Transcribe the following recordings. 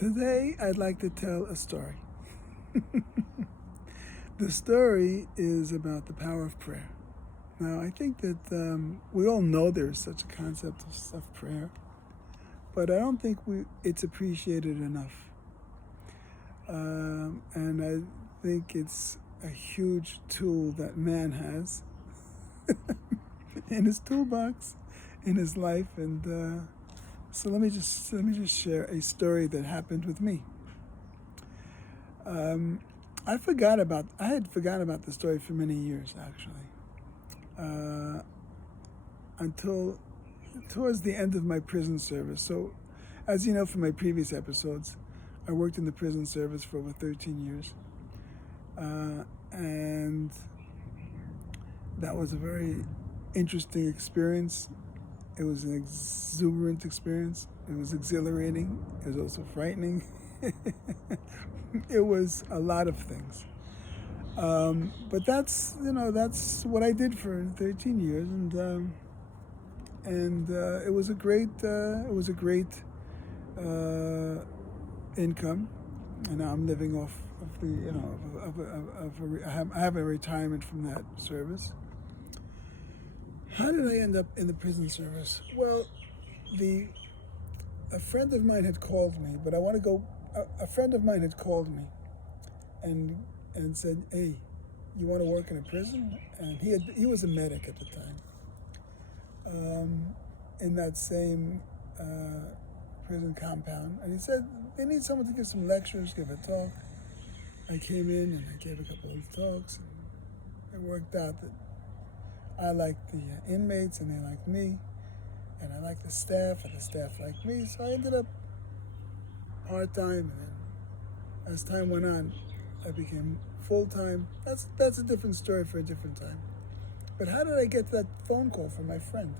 Today, I'd like to tell a story. The story is about the power of prayer. Now, I think that we all know there's such a concept of prayer, but I don't think it's appreciated enough. And I think it's a huge tool that man has in his toolbox, in his life, and so let me just share a story that happened with me. I had forgotten about the story for many years, actually, until towards the end of my prison service. So, as you know from my previous episodes, I worked in the prison service for over 13 years, and that was a very interesting experience. It was an exuberant experience. It was exhilarating. It was also frightening. It was a lot of things. But that's what I did for 13 years, and it was a great income, and now I'm living off of the I have a retirement from that service. How did I end up in the prison service? Well, a friend of mine had called me, but I want to go. A friend of mine had called me, and said, "Hey, you want to work in a prison?" And he was a medic at the time, in that same prison compound, and he said they need someone to give some lectures, give a talk. I came in and I gave a couple of talks, and it worked out that I liked the inmates and they liked me, and I liked the staff and the staff liked me, so I ended up part-time, and then as time went on, I became full-time. That's a different story for a different time. But how did I get that phone call from my friend?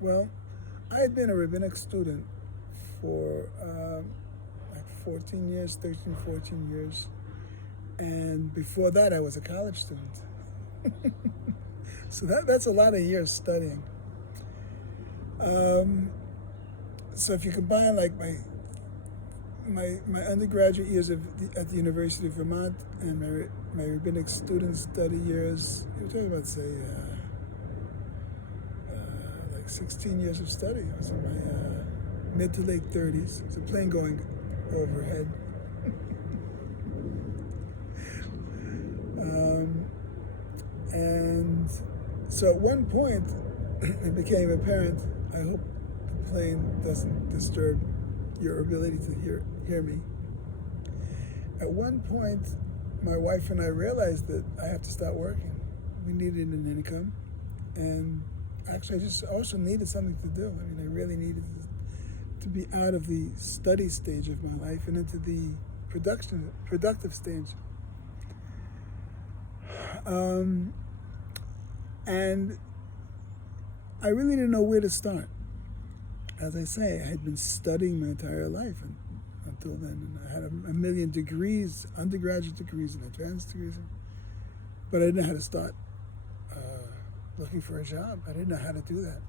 Well, I had been a rabbinic student for like 14 years, 13, 14 years, and before that I was a college student. So that's a lot of years studying. So if you combine like my undergraduate years at the University of Vermont and my rabbinic student study years, you're talking about, say, like 16 years of study. I was in my mid to late 30s. There's a plane going overhead. And so at one point, it became apparent, I hope the plane doesn't disturb your ability to hear me. At one point, my wife and I realized that I have to start working. We needed an income, and actually I just also needed something to do. I mean, I really needed to be out of the study stage of my life and into the productive stage. And I really didn't know where to start. As I say, I had been studying my entire life until then, and I had a million degrees, undergraduate degrees and advanced degrees, but I didn't know how to start looking for a job. I didn't know how to do that.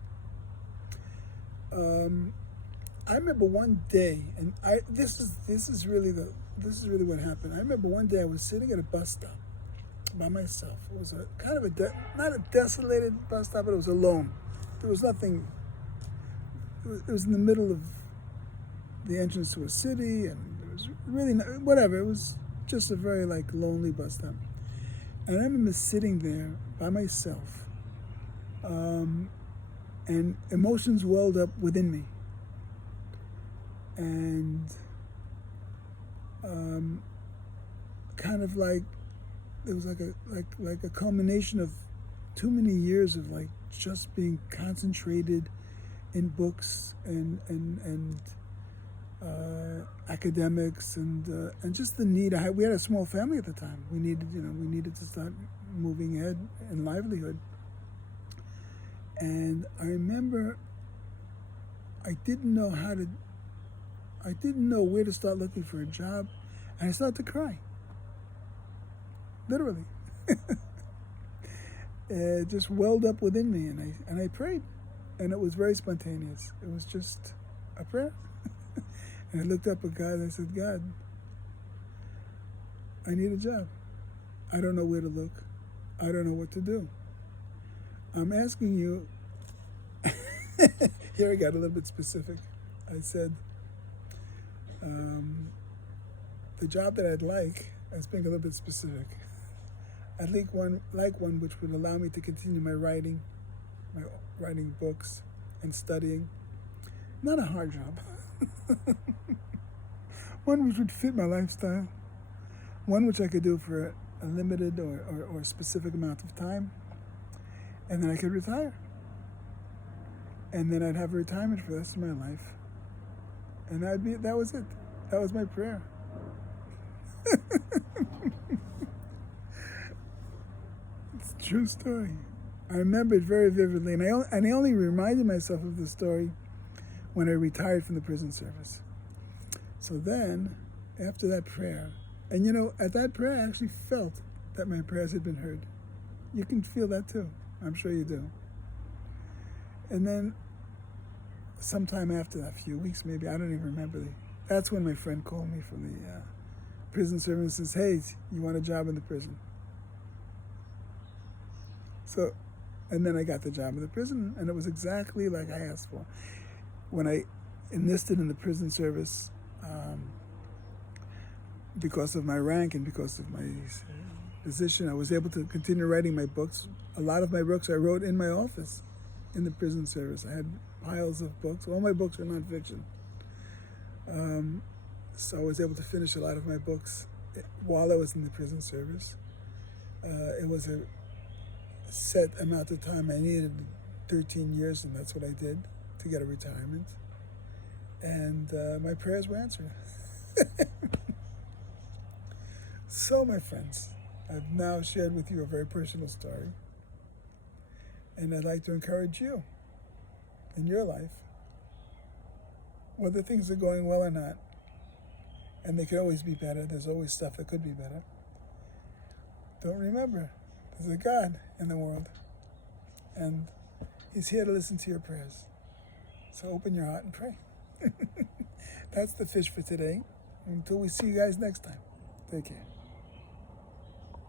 I remember one day, and this is really what happened. I remember one day I was sitting at a bus stop by myself. It was a kind of not a desolated bus stop, but it was alone. There was nothing. It was in the middle of the entrance to a city, and it was really whatever. It was just a very lonely bus stop. And I remember sitting there by myself, and emotions welled up within me, and kind of like it was like a culmination of too many years of just being concentrated in books and academics and just the need. We had a small family at the time. We needed to start moving ahead in livelihood. And I remember I didn't know where to start looking for a job, and I started to cry. Literally. It just welled up within me, and I prayed, and it was very spontaneous. It was just a prayer. And I looked up at God and I said, God, I need a job. I don't know where to look. I don't know what to do. I'm asking you, here I got a little bit specific. I said, the job that I'd like, I was being a little bit specific. I'd like one which would allow me to continue my writing books and studying. Not a hard job. One which would fit my lifestyle. One which I could do for a limited or specific amount of time. And then I could retire. And then I'd have a retirement for the rest of my life. And that was it. That was my prayer. It's a true story. I remember it very vividly, and I only reminded myself of the story when I retired from the prison service. So then, after that prayer, and at that prayer I actually felt that my prayers had been heard. You can feel that too. I'm sure you do. And then, sometime after that, a few weeks maybe, I don't even remember, that's when my friend called me from the prison service and says, hey, you want a job in the prison? So, and then I got the job in the prison, and it was exactly like I asked for. When I enlisted in the prison service, because of my rank and because of my position, I was able to continue writing my books. A lot of my books I wrote in my office in the prison service. I had piles of books. All my books were nonfiction. So I was able to finish a lot of my books while I was in the prison service. It was a set amount of time. I needed 13 years, and that's what I did to get a retirement. And my prayers were answered. So, my friends, I've now shared with you a very personal story. And I'd like to encourage you in your life, whether things are going well or not, and they could always be better. There's always stuff that could be better. Don't remember, there's a God in the world, and He's here to listen to your prayers. So open your heart and pray. That's the fish for today. Until we see you guys next time, take care.